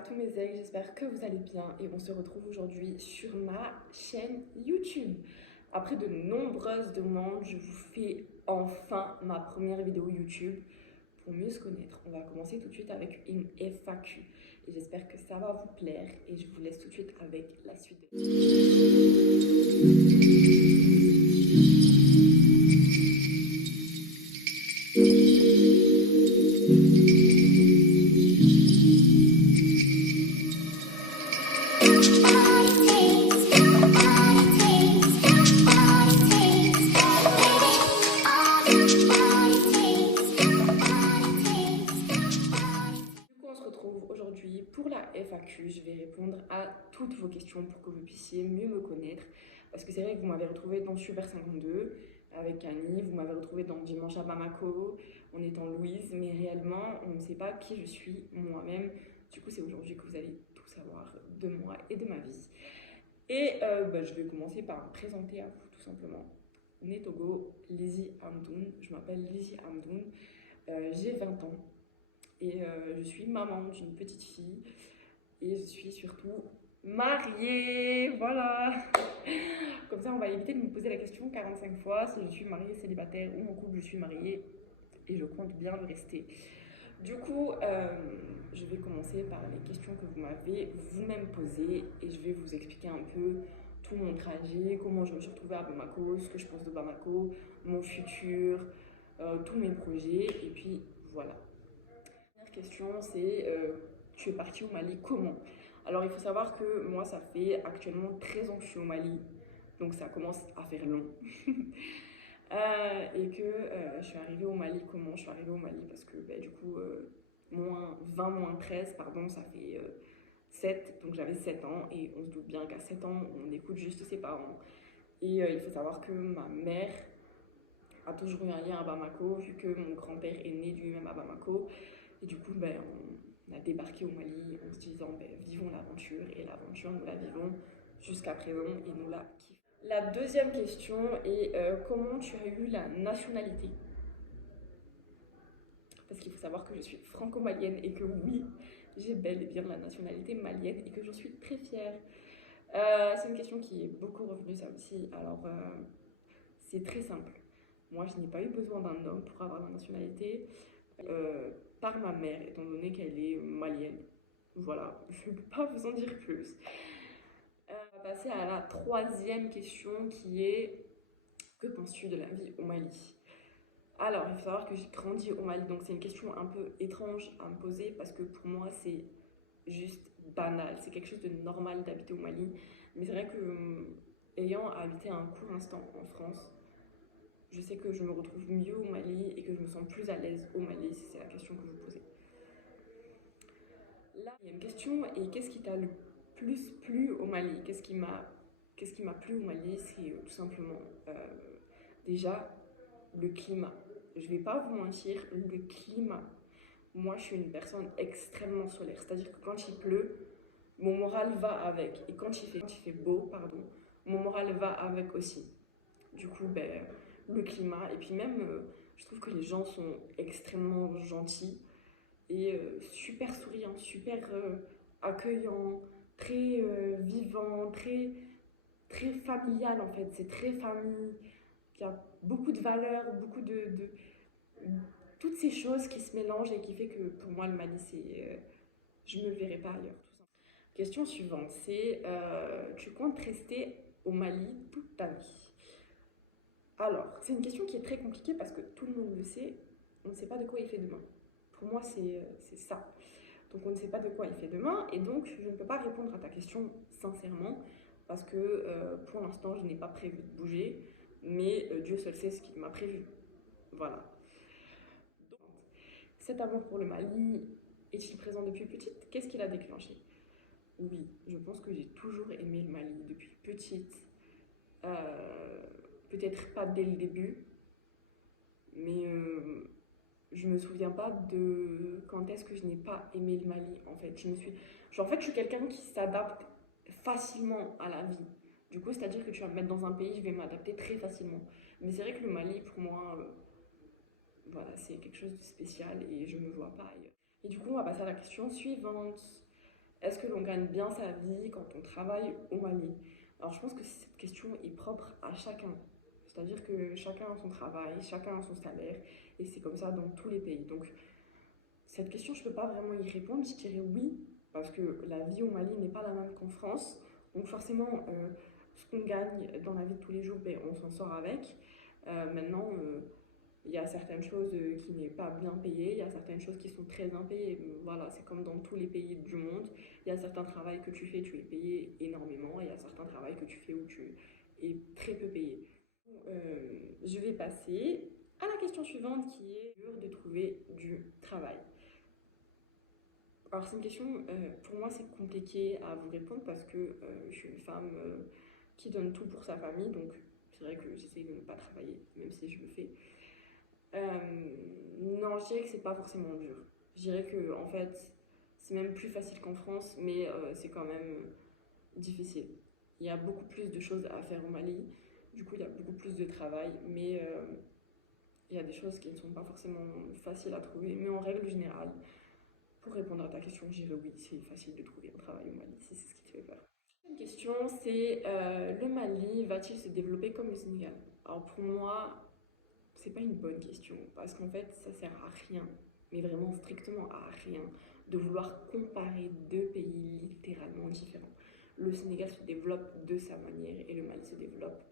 à tous mes ex, j'espère que vous allez bien et on se retrouve aujourd'hui sur ma chaîne YouTube. Après de nombreuses demandes, je vous fais enfin ma première vidéo YouTube pour mieux se connaître. On va commencer tout de suite avec une FAQ et j'espère que ça va vous plaire et je vous laisse tout de suite avec la suite. On se retrouve aujourd'hui pour la FAQ. Je vais répondre à toutes vos questions pour que vous puissiez mieux me connaître. Parce que c'est vrai que vous m'avez retrouvé dans Super 52 avec Annie, vous m'avez retrouvé dans Dimanche à Bamako en étant Louise, mais réellement on ne sait pas qui je suis moi-même. Du coup c'est aujourd'hui que vous allez tout savoir de moi et de ma vie. Et je vais commencer par me présenter à vous tout simplement. Netogo, Lizzie Hamdoun, je m'appelle Lizzie Hamdoun, j'ai 20 ans. Et je suis maman d'une petite fille et je suis surtout mariée, voilà. Comme ça, on va éviter de me poser la question 45 fois si je suis mariée, célibataire ou en couple, je suis mariée et je compte bien le rester. Du coup, je vais commencer par les questions que vous m'avez vous-même posées et je vais vous expliquer un peu tout mon trajet, comment je me suis retrouvée à Bamako, ce que je pense de Bamako, mon futur, tous mes projets et puis voilà. Question, c'est tu es parti au Mali comment? Alors il faut savoir que moi ça fait actuellement 13 ans que je suis au Mali, donc ça commence à faire long. Et que je suis arrivée au Mali comment? Je suis arrivée au Mali parce que du coup moins 20 moins 13 pardon ça fait 7, donc j'avais 7 ans et on se doute bien qu'à 7 ans on écoute juste ses parents. Et il faut savoir que ma mère a toujours eu un lien à Bamako vu que mon grand-père est né lui-même à Bamako. Et du coup, on a débarqué au Mali en se disant vivons l'aventure et l'aventure nous la vivons jusqu'à présent et nous la kiffons. La deuxième question est comment tu as eu la nationalité? Parce qu'il faut savoir que je suis franco-malienne et que oui, j'ai bel et bien la nationalité malienne et que j'en suis très fière. C'est une question qui est beaucoup revenue ça aussi. Alors c'est très simple. Moi je n'ai pas eu besoin d'un homme pour avoir la nationalité. Par ma mère, étant donné qu'elle est malienne. Voilà, je ne peux pas vous en dire plus. On va passer à la troisième question qui est que penses-tu de la vie au Mali? Alors, il faut savoir que j'ai grandi au Mali, donc c'est une question un peu étrange à me poser parce que pour moi c'est juste banal, c'est quelque chose de normal d'habiter au Mali. Mais c'est vrai que ayant habité un court instant en France, je sais que je me retrouve mieux au Mali et que je me sens plus à l'aise au Mali, si c'est la question que vous posez. Là, il y a une question, et qu'est-ce qui t'a le plus plu au Mali? Qu'est-ce qui m'a plu au Mali? C'est tout simplement déjà le climat. Je vais pas vous mentir, le climat. Moi, je suis une personne extrêmement solaire, c'est-à-dire que quand il pleut, mon moral va avec. Et quand il fait beau, pardon, mon moral va avec aussi. Du coup, le climat, et puis même, je trouve que les gens sont extrêmement gentils et super souriant, super accueillant, très vivant, très familial en fait. C'est très famille. Il y a beaucoup de valeurs, beaucoup de toutes ces choses qui se mélangent et qui fait que pour moi le Mali c'est je ne me verrai pas ailleurs tout simplement. Question suivante, c'est tu comptes rester au Mali toute ta vie? Alors, c'est une question qui est très compliquée parce que tout le monde le sait, on ne sait pas de quoi il fait demain. Pour moi, c'est ça. Donc on ne sait pas de quoi il fait demain et donc je ne peux pas répondre à ta question sincèrement parce que pour l'instant je n'ai pas prévu de bouger, mais Dieu seul sait ce qu'il m'a prévu. Voilà. Donc, cet amour pour le Mali est-il présent depuis petite? Qu'est-ce qui l'a déclenché? Oui, je pense que j'ai toujours aimé le Mali depuis petite. Peut-être pas dès le début, mais je me souviens pas de quand est-ce que je n'ai pas aimé le Mali en fait. En fait, je suis quelqu'un qui s'adapte facilement à la vie. Du coup, c'est-à-dire que tu vas me mettre dans un pays, je vais m'adapter très facilement. Mais c'est vrai que le Mali, pour moi, voilà, c'est quelque chose de spécial et je me vois pas ailleurs. Et du coup, on va passer à la question suivante. Est-ce que l'on gagne bien sa vie quand on travaille au Mali? Alors je pense que cette question est propre à chacun. C'est-à-dire que chacun a son travail, chacun a son salaire, et c'est comme ça dans tous les pays. Donc cette question, je ne peux pas vraiment y répondre. Je dirais oui, parce que la vie au Mali n'est pas la même qu'en France. Donc forcément, ce qu'on gagne dans la vie de tous les jours, ben, on s'en sort avec. Maintenant, il y a certaines choses qui n'est pas bien payées, il y a certaines choses qui sont très bien payées. Voilà, c'est comme dans tous les pays du monde. Il y a certains travails que tu fais, tu es payé énormément, et il y a certains travails que tu fais où tu es très peu payé. Je vais passer à la question suivante qui est dur de trouver du travail. Alors c'est une question, pour moi c'est compliqué à vous répondre parce que je suis une femme qui donne tout pour sa famille, donc c'est vrai que j'essaye de ne pas travailler, même si je le fais. Non, je dirais que c'est pas forcément dur. Je dirais que en fait c'est même plus facile qu'en France, mais c'est quand même difficile. Il y a beaucoup plus de choses à faire au Mali, du coup il y a beaucoup plus de travail, mais il y a des choses qui ne sont pas forcément faciles à trouver, mais en règle générale, pour répondre à ta question, je dirais oui, c'est facile de trouver un travail au Mali, si c'est ce qui te fait peur. Une question, c'est le Mali va-t-il se développer comme le Sénégal? Alors pour moi, c'est pas une bonne question, parce qu'en fait, ça sert à rien, mais vraiment strictement à rien, de vouloir comparer deux pays littéralement différents. Le Sénégal se développe de sa manière et le Mali se développe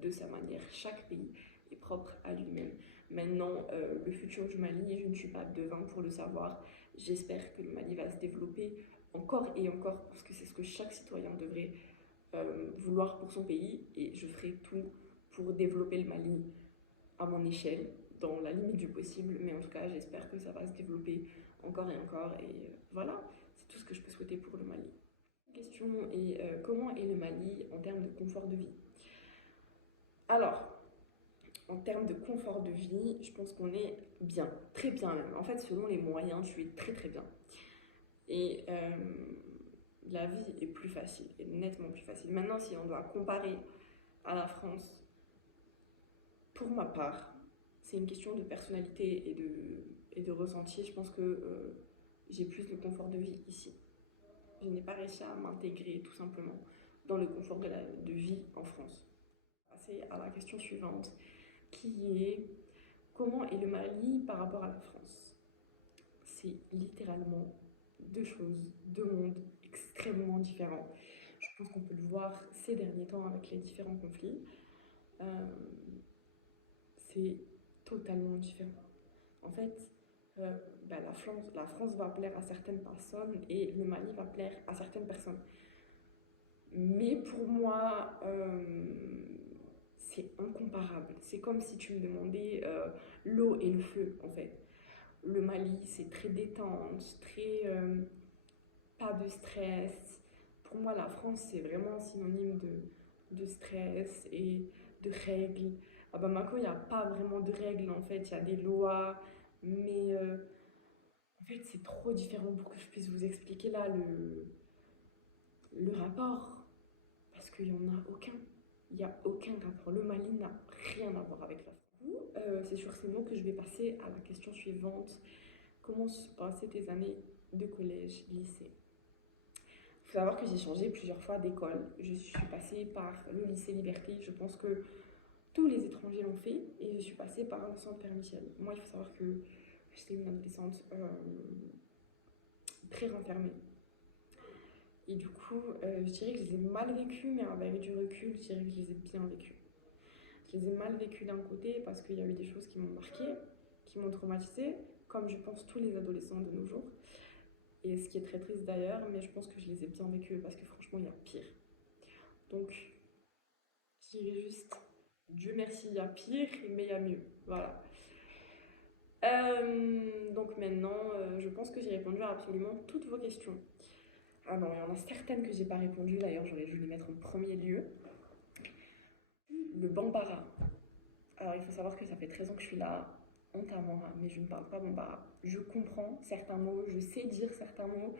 de sa manière. Chaque pays est propre à lui-même. Maintenant, le futur du Mali, je ne suis pas devin pour le savoir. J'espère que le Mali va se développer encore et encore, parce que c'est ce que chaque citoyen devrait vouloir pour son pays, et je ferai tout pour développer le Mali à mon échelle, dans la limite du possible, mais en tout cas, j'espère que ça va se développer encore et encore, et voilà, c'est tout ce que je peux souhaiter pour le Mali. La question est comment est le Mali en termes de confort de vie? Alors, en termes de confort de vie, je pense qu'on est bien, très bien même. En fait, selon les moyens, tu es très très bien. Et la vie est plus facile, est nettement plus facile. Maintenant, si on doit comparer à la France, pour ma part, c'est une question de personnalité et de ressenti. Je pense que j'ai plus de confort de vie ici. Je n'ai pas réussi à m'intégrer tout simplement dans le confort de vie en France. Passer à la question suivante, qui est comment est le Mali par rapport à la France? C'est littéralement deux choses, deux mondes extrêmement différents. Je pense qu'on peut le voir ces derniers temps avec les différents conflits. Euh, c'est totalement différent. En fait, la France va plaire à certaines personnes et le Mali va plaire à certaines personnes. Mais pour moi, c'est incomparable. C'est comme si tu me demandais l'eau et le feu, en fait. Le Mali, c'est très détente, très pas de stress. Pour moi, la France, c'est vraiment synonyme de stress et de règles. À Bamako, il n'y a pas vraiment de règles, en fait. Il y a des lois, mais en fait, c'est trop différent pour que je puisse vous expliquer là le rapport. Parce qu'il n'y en a aucun. Il n'y a aucun rapport. Le Mali n'a rien à voir avec la France. C'est sur ces mots que je vais passer à la question suivante. Comment se passaient tes années de collège, lycée? Il faut savoir que j'ai changé plusieurs fois d'école. Je suis passée par le lycée Liberté. Je pense que tous les étrangers l'ont fait. Et je suis passée par le centre Père Michel. Moi, il faut savoir que j'étais une adolescente très renfermée. Et du coup, je dirais que je les ai mal vécues, mais avec du recul, je dirais que je les ai bien vécues. Je les ai mal vécues d'un côté parce qu'il y a eu des choses qui m'ont marquée, qui m'ont traumatisée, comme je pense tous les adolescents de nos jours. Et ce qui est très triste d'ailleurs, mais je pense que je les ai bien vécues parce que franchement, il y a pire. Donc, je dirais juste, Dieu merci, il y a pire, mais il y a mieux. Voilà. Donc maintenant, je pense que j'ai répondu à absolument toutes vos questions. Ah non, il y en a certaines que j'ai pas répondu, d'ailleurs j'aurais dû les mettre en premier lieu. Le Bambara. Alors il faut savoir que ça fait 13 ans que je suis là, honte à moi, mais je ne parle pas Bambara. Je comprends certains mots, je sais dire certains mots,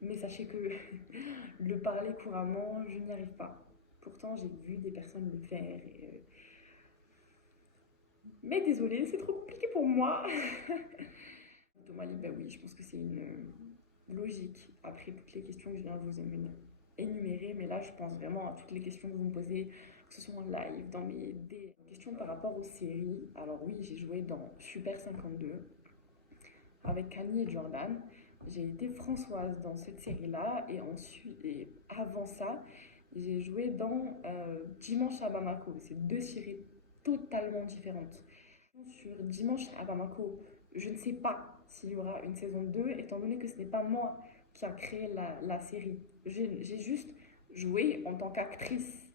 mais sachez que le parler couramment, je n'y arrive pas. Pourtant j'ai vu des personnes le faire. Mais désolée, c'est trop compliqué pour moi. Thomas Lee, bah oui, je pense que c'est logique après toutes les questions que je viens de vous énumérer, mais là je pense vraiment à toutes les questions que vous me posez, que ce soit en live, dans des questions par rapport aux séries. Alors oui, j'ai joué dans Super 52 avec Camille et Jordan. J'ai été Françoise dans cette série-là et ensuite, et avant ça, j'ai joué dans Dimanche à Bamako. C'est deux séries totalement différentes. Sur Dimanche à Bamako, je ne sais pas s'il y aura une saison 2, étant donné que ce n'est pas moi qui a créé la série. J'ai juste joué en tant qu'actrice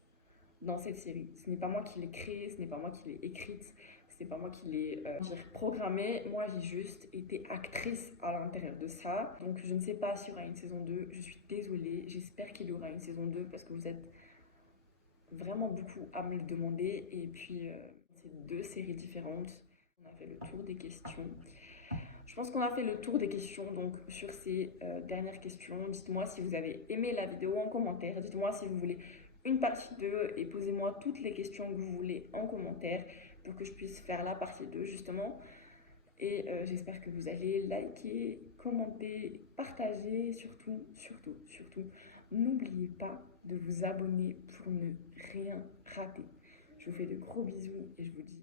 dans cette série. Ce n'est pas moi qui l'ai créée, ce n'est pas moi qui l'ai écrite, ce n'est pas moi qui l'ai programmée. Moi, j'ai juste été actrice à l'intérieur de ça. Donc, je ne sais pas s'il y aura une saison 2. Je suis désolée. J'espère qu'il y aura une saison 2 parce que vous êtes vraiment beaucoup à me le demander. Et puis, c'est deux séries différentes. On a fait le tour des questions. Je pense qu'on a fait le tour des questions, donc sur ces dernières questions, dites-moi si vous avez aimé la vidéo en commentaire, dites-moi si vous voulez une partie 2 et posez-moi toutes les questions que vous voulez en commentaire pour que je puisse faire la partie 2 justement. Et j'espère que vous allez liker, commenter, partager, surtout, n'oubliez pas de vous abonner pour ne rien rater. Je vous fais de gros bisous et je vous dis